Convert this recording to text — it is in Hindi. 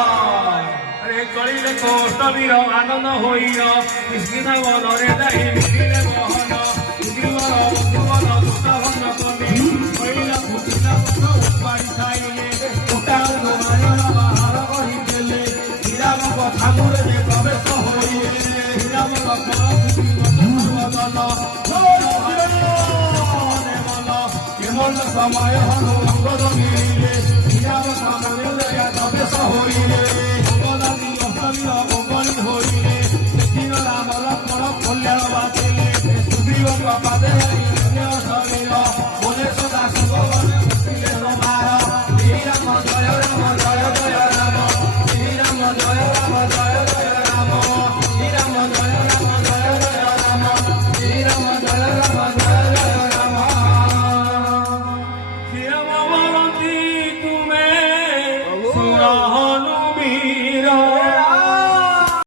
अरे कलिले कौस्तवीर आनंद होइर कृष्ण वनरे दाही मिलिले मोहन उद्रीवर मधुवन दुष्टाभन कवि कइला फुटिला पथ उत्पाड़ी खाइले उटार नयन बाहर कहिदेले श्रीराम कथा मोरे जे प्रवेश होइले श्रीराम लक्ष्मण वदन केवल समय हनु अंगद मिलिले श्रीराम सामने प्रवेश होइले भगवानी अष्टमी अवगणी होइले कृष्ण राम लक्ष्मण कल्याण बातिले सुग्रीव पादे शरीर बोले सदा सुगवन मुक्तिले समार श्रीराम जय राम जय जय राम श्रीराम जय राम जय जय राम श्रीराम जय राम जय जय राम श्रीराम जय राम जय जय राम श्रीराम बोलती तुम्हें सुरहनु